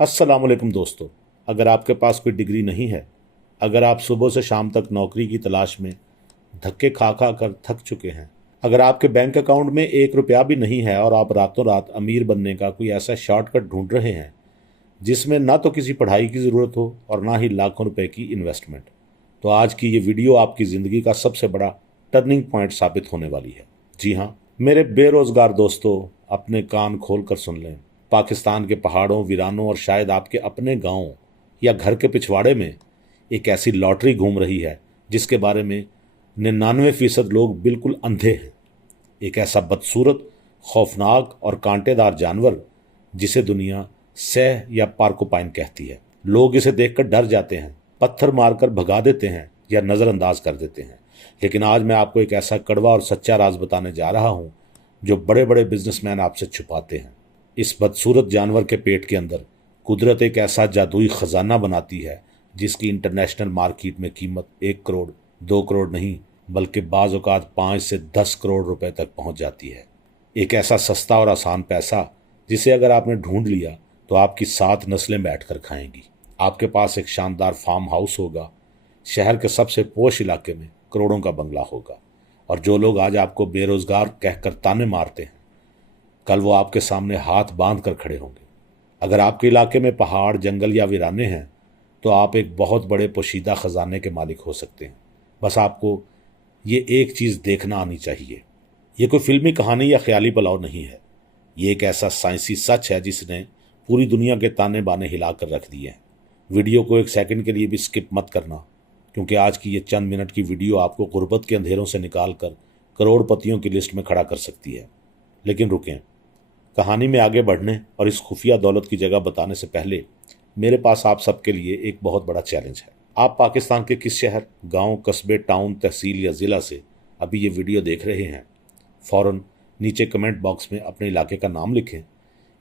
अस्सलाम वालेकुम दोस्तों। अगर आपके पास कोई डिग्री नहीं है, अगर आप सुबह से शाम तक नौकरी की तलाश में धक्के खा खा कर थक चुके हैं, अगर आपके बैंक अकाउंट में 1 रुपया भी नहीं है और आप रातों रात अमीर बनने का कोई ऐसा शॉर्टकट ढूंढ रहे हैं जिसमें ना तो किसी पढ़ाई की ज़रूरत हो और ना ही लाखों रुपए की इन्वेस्टमेंट, तो आज की ये वीडियो आपकी ज़िंदगी का सबसे बड़ा टर्निंग पॉइंट साबित होने वाली है। जी हाँ, मेरे बेरोज़गार दोस्तों, अपने कान खोल कर सुन लें। पाकिस्तान के पहाड़ों, वीरानों और शायद आपके अपने गांव या घर के पिछवाड़े में एक ऐसी लॉटरी घूम रही है जिसके बारे में 99% लोग बिल्कुल अंधे हैं। एक ऐसा बदसूरत, खौफनाक और कांटेदार जानवर जिसे दुनिया सह या पार्कोपाइन कहती है। लोग इसे देखकर डर जाते हैं, पत्थर मारकर भगा देते हैं या नज़रअंदाज कर देते हैं। लेकिन आज मैं आपको एक ऐसा कड़वा और सच्चा राज बताने जा रहा हूं जो बड़े बड़े बिजनेसमैन आपसे छुपाते हैं। इस बदसूरत जानवर के पेट के अंदर कुदरत एक ऐसा जादुई खजाना बनाती है जिसकी इंटरनेशनल मार्केट में कीमत 1 करोड़ 2 करोड़ नहीं बल्कि बाज़ औक़ात 5 से 10 करोड़ रुपए तक पहुंच जाती है। एक ऐसा सस्ता और आसान पैसा जिसे अगर आपने ढूंढ लिया तो आपकी 7 नस्लें बैठकर खाएंगी। आपके पास एक शानदार फार्म हाउस होगा, शहर के सबसे पोश इलाके में करोड़ों का बंगला होगा, और जो लोग आज आपको बेरोजगार कहकर ताने मारते हैं, कल वो आपके सामने हाथ बांध कर खड़े होंगे। अगर आपके इलाके में पहाड़, जंगल या वीराने हैं तो आप एक बहुत बड़े पोशीदा खजाने के मालिक हो सकते हैं। बस आपको ये एक चीज़ देखना आनी चाहिए। ये कोई फिल्मी कहानी या ख्याली पुलाव नहीं है। ये एक ऐसा साइंसी सच है जिसने पूरी दुनिया के ताने बाने हिला कर रख दिए हैं। वीडियो को 1 सेकंड के लिए भी स्किप मत करना, क्योंकि आज की ये चंद मिनट की वीडियो आपको गुर्बत के अंधेरों से निकाल कर करोड़पतियों की लिस्ट में खड़ा कर सकती है। लेकिन रुकें, कहानी में आगे बढ़ने और इस खुफिया दौलत की जगह बताने से पहले मेरे पास आप सबके लिए एक बहुत बड़ा चैलेंज है। आप पाकिस्तान के किस शहर, गांव, कस्बे, टाउन, तहसील या ज़िला से अभी ये वीडियो देख रहे हैं, फ़ौरन नीचे कमेंट बॉक्स में अपने इलाके का नाम लिखें,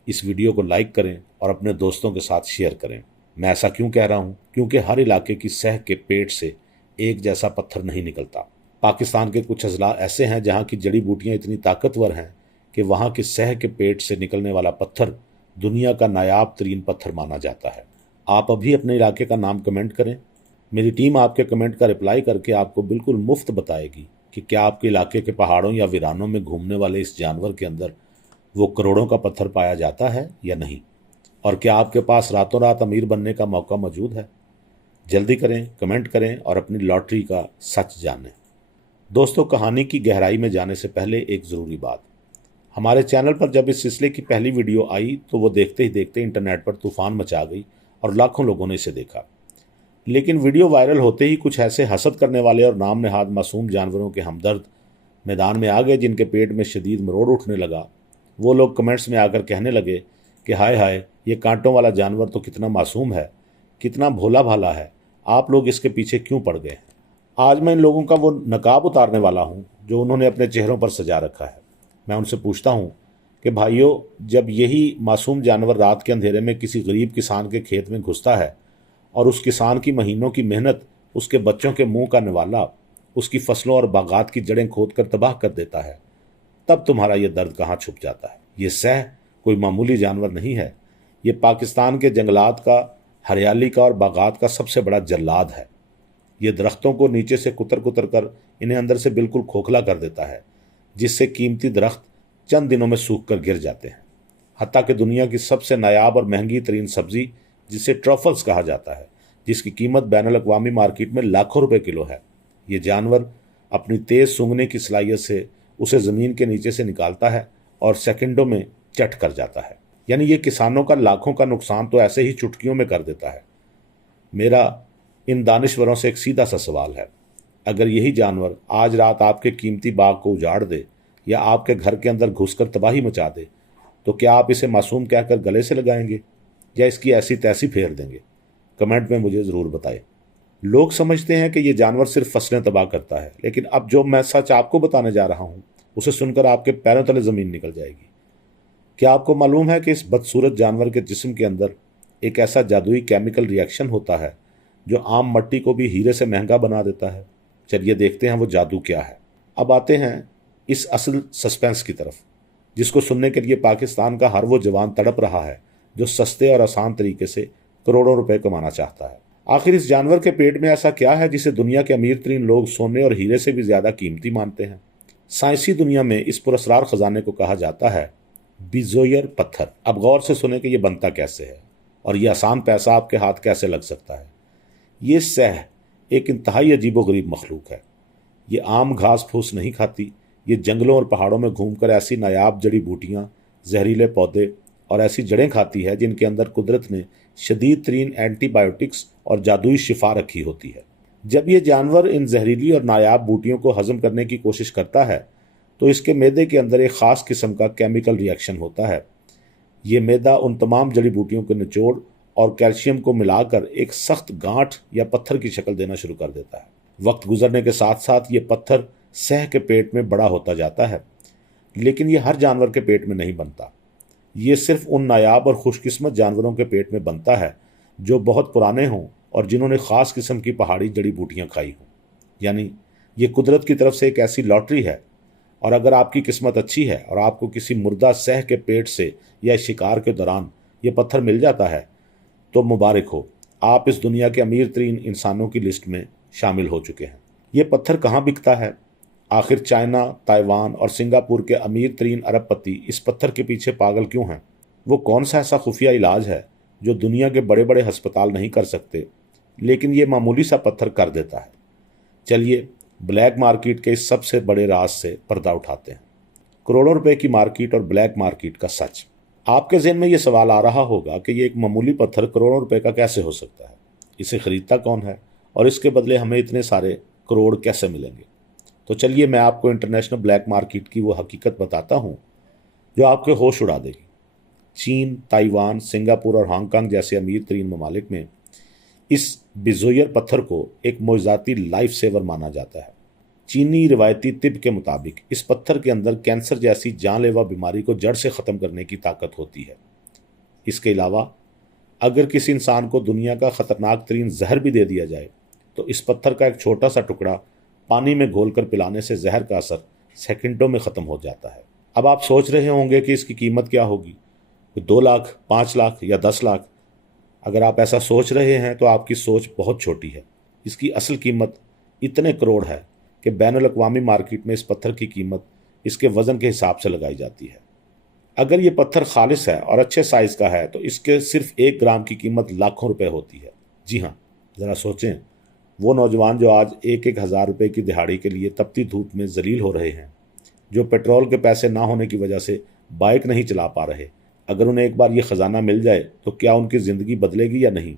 इस वीडियो को लाइक करें और अपने दोस्तों के साथ शेयर करें। मैं ऐसा क्यों कह रहा हूँ? क्योंकि हर इलाके की सह के पेट से एक जैसा पत्थर नहीं निकलता। पाकिस्तान के कुछ अजला ऐसे हैं जहाँ की जड़ी बूटियाँ इतनी ताकतवर हैं कि वहाँ के सह के पेट से निकलने वाला पत्थर दुनिया का नायाब तरीन पत्थर माना जाता है। आप अभी अपने इलाके का नाम कमेंट करें। मेरी टीम आपके कमेंट का रिप्लाई करके आपको बिल्कुल मुफ्त बताएगी कि क्या आपके इलाके के पहाड़ों या वीरानों में घूमने वाले इस जानवर के अंदर वो करोड़ों का पत्थर पाया जाता है या नहीं, और क्या आपके पास रातों रात अमीर बनने का मौका मौजूद है। जल्दी करें, कमेंट करें और अपनी लॉटरी का सच जानें। दोस्तों, कहानी की गहराई में जाने से पहले एक ज़रूरी बात। हमारे चैनल पर जब इस सिलसिले की पहली वीडियो आई तो वो देखते ही देखते इंटरनेट पर तूफान मचा गई और लाखों लोगों ने इसे देखा। लेकिन वीडियो वायरल होते ही कुछ ऐसे हसद करने वाले और नाम नहाद मासूम जानवरों के हमदर्द मैदान में आ गए जिनके पेट में शदीद मरोड़ उठने लगा। वो लोग कमेंट्स में आकर कहने लगे कि हाय हाय, ये कांटों वाला जानवर तो कितना मासूम है, कितना भोला भाला है, आप लोग इसके पीछे क्यों पड़ गए हैं। आज मैं इन लोगों का वो नकाब उतारने वाला हूँ जो उन्होंने अपने चेहरों पर सजा रखा है। मैं उनसे पूछता हूँ कि भाइयों, जब यही मासूम जानवर रात के अंधेरे में किसी गरीब किसान के खेत में घुसता है और उस किसान की महीनों की मेहनत, उसके बच्चों के मुंह का निवाला, उसकी फसलों और बागात की जड़ें खोद कर तबाह कर देता है, तब तुम्हारा ये दर्द कहाँ छुप जाता है। ये सह कोई मामूली जानवर नहीं है। ये पाकिस्तान के जंगलात का, हरियाली का और बागात का सबसे बड़ा जल्लाद है। ये दरख्तों को नीचे से कुतर कुतर कर इन्हें अंदर से बिल्कुल खोखला कर देता है, जिससे कीमती दरख्त चंद दिनों में सूख कर गिर जाते हैं। हत्ता कि दुनिया की सबसे नायाब और महंगी तरीन सब्जी, जिसे ट्रफल्स कहा जाता है, जिसकी कीमत बैनुल अक़वामी मार्केट में लाखों रुपए किलो है, ये जानवर अपनी तेज़ सूंघने की सलाहियत से उसे ज़मीन के नीचे से निकालता है और सेकंडों में चट कर जाता है। यानी ये किसानों का लाखों का नुकसान तो ऐसे ही चुटकियों में कर देता है। मेरा इन दानिश्वरों से एक सीधा सा सवाल है, अगर यही जानवर आज रात आपके कीमती बाग को उजाड़ दे या आपके घर के अंदर घुसकर तबाही मचा दे, तो क्या आप इसे मासूम कहकर गले से लगाएंगे या इसकी ऐसी तैसी फेर देंगे? कमेंट में मुझे ज़रूर बताएं। लोग समझते हैं कि ये जानवर सिर्फ फसलें तबाह करता है, लेकिन अब जो मैं सच आपको बताने जा रहा हूँ उसे सुनकर आपके पैरों तले ज़मीन निकल जाएगी। क्या आपको मालूम है कि इस बदसूरत जानवर के जिस्म के अंदर एक ऐसा जादुई केमिकल रिएक्शन होता है जो आम मट्टी को भी हीरे से महंगा बना देता है? चलिए देखते हैं वो जादू क्या है। अब आते हैं इस असल सस्पेंस की तरफ, जिसको सुनने के लिए पाकिस्तान का हर वो जवान तड़प रहा है जो सस्ते और आसान तरीके से करोड़ों रुपए कमाना चाहता है। आखिर इस जानवर के पेट में ऐसा क्या है जिसे दुनिया के अमीर तरीन लोग सोने और हीरे से भी ज्यादा कीमती मानते हैं? साइंसी दुनिया में इस पुरस्कार खजाने को कहा जाता है बिजोयर पत्थर। अब गौर से सुने कि यह बनता कैसे है और यह आसान पैसा आपके हाथ कैसे लग सकता है। ये सह एक इंतहाई अजीबोगरीब मखलूक है। ये आम घास फूस नहीं खाती। ये जंगलों और पहाड़ों में घूमकर ऐसी नायाब जड़ी बूटियां, जहरीले पौधे और ऐसी जड़ें खाती है जिनके अंदर कुदरत ने शदीद तरीन एंटीबायोटिक्स और जादुई शिफा रखी होती है। जब ये जानवर इन जहरीली और नायाब बूटियों को हजम करने की कोशिश करता है तो इसके मैदे के अंदर एक खास किस्म का केमिकल रिएक्शन होता है। ये मैदा उन तमाम जड़ी बूटियों के निचोड़ और कैल्शियम को मिलाकर एक सख्त गांठ या पत्थर की शक्ल देना शुरू कर देता है। वक्त गुजरने के साथ साथ ये पत्थर सह के पेट में बड़ा होता जाता है, लेकिन ये हर जानवर के पेट में नहीं बनता। ये सिर्फ उन नायाब और खुशकिस्मत जानवरों के पेट में बनता है जो बहुत पुराने हों और जिन्होंने ख़ास किस्म की पहाड़ी जड़ी बूटियाँ खाई हों। यानी ये कुदरत की तरफ से एक ऐसी लॉटरी है, और अगर आपकी किस्मत अच्छी है और आपको किसी मुर्दा सह के पेट से या शिकार के दौरान ये पत्थर मिल जाता है तो मुबारक हो, आप इस दुनिया के अमीर तरीन इंसानों की लिस्ट में शामिल हो चुके हैं। ये पत्थर कहाँ बिकता है? आखिर चाइना, ताइवान और सिंगापुर के अमीर तरीन अरबपति इस पत्थर के पीछे पागल क्यों हैं? वो कौन सा ऐसा खुफिया इलाज है जो दुनिया के बड़े बड़े अस्पताल नहीं कर सकते, लेकिन ये मामूली सा पत्थर कर देता है? चलिए ब्लैक मार्केट के इस सबसे बड़े राज से पर्दा उठाते हैं। करोड़ों रुपए की मार्केट और ब्लैक मार्केट का सच। आपके ज़हन में यह सवाल आ रहा होगा कि ये एक मामूली पत्थर करोड़ों रुपए का कैसे हो सकता है? इसे खरीदता कौन है और इसके बदले हमें इतने सारे करोड़ कैसे मिलेंगे? तो चलिए मैं आपको इंटरनेशनल ब्लैक मार्केट की वो हकीकत बताता हूँ जो आपके होश उड़ा देगी। चीन, ताइवान, सिंगापुर और हांगकांग जैसे अमीर तरीन ममालिक में इस बिजोयर पत्थर को एक मोइज़ाती लाइफ सेवर माना जाता है। चीनी रिवायती तिब के मुताबिक इस पत्थर के अंदर कैंसर जैसी जानलेवा बीमारी को जड़ से ख़त्म करने की ताकत होती है। इसके अलावा अगर किसी इंसान को दुनिया का ख़तरनाक तरीन जहर भी दे दिया जाए तो इस पत्थर का एक छोटा सा टुकड़ा पानी में घोलकर पिलाने से जहर का असर सेकंडों में ख़त्म हो जाता है। अब आप सोच रहे होंगे कि इसकी कीमत क्या होगी, 2 लाख, 5 लाख या 10 लाख? अगर आप ऐसा सोच रहे हैं तो आपकी सोच बहुत छोटी है। इसकी असल कीमत इतने करोड़ है कि बैनुल अक़वामी मार्केट में इस पत्थर की कीमत इसके वज़न के हिसाब से लगाई जाती है। अगर ये पत्थर खालिस है और अच्छे साइज़ का है तो इसके सिर्फ 1 ग्राम की कीमत लाखों रुपए होती है। जी हाँ, ज़रा सोचें, वो नौजवान जो आज 1-1 हज़ार रुपये की दिहाड़ी के लिए तपती धूप में जलील हो रहे हैं, जो पेट्रोल के पैसे ना होने की वजह से बाइक नहीं चला पा रहे, अगर उन्हें एक बार ये ख़जाना मिल जाए तो क्या उनकी ज़िंदगी बदलेगी या नहीं?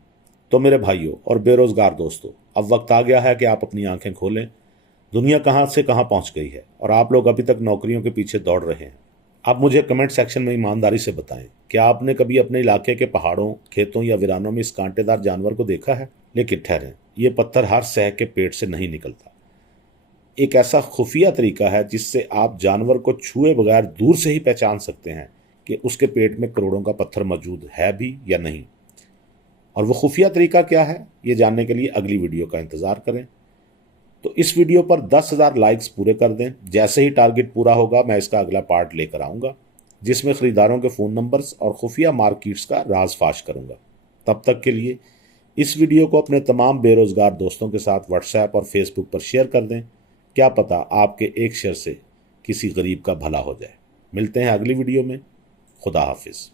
तो मेरे भाइयों और बेरोज़गार दोस्तों, अब वक्त आ गया है कि आप अपनी आंखें खोलें। दुनिया कहाँ से कहाँ पहुँच गई है और आप लोग अभी तक नौकरियों के पीछे दौड़ रहे हैं। आप मुझे कमेंट सेक्शन में ईमानदारी से बताएं, क्या आपने कभी अपने इलाके के पहाड़ों, खेतों या वीरानों में इस कांटेदार जानवर को देखा है? लेकिन ठहरें, ये पत्थर हर सह के पेट से नहीं निकलता। एक ऐसा खुफिया तरीका है जिससे आप जानवर को छुए बगैर दूर से ही पहचान सकते हैं कि उसके पेट में करोड़ों का पत्थर मौजूद है भी या नहीं। और वो खुफिया तरीका क्या है, ये जानने के लिए अगली वीडियो का इंतज़ार करें। तो इस वीडियो पर 10,000 लाइक्स पूरे कर दें। जैसे ही टारगेट पूरा होगा मैं इसका अगला पार्ट लेकर आऊँगा जिसमें ख़रीदारों के फ़ोन नंबर्स और खुफिया मार्केट्स का राज फाश करूँगा। तब तक के लिए इस वीडियो को अपने तमाम बेरोज़गार दोस्तों के साथ व्हाट्सएप और फेसबुक पर शेयर कर दें। क्या पता आपके एक शेयर से किसी गरीब का भला हो जाए। मिलते हैं अगली वीडियो में। खुदा हाफिज़।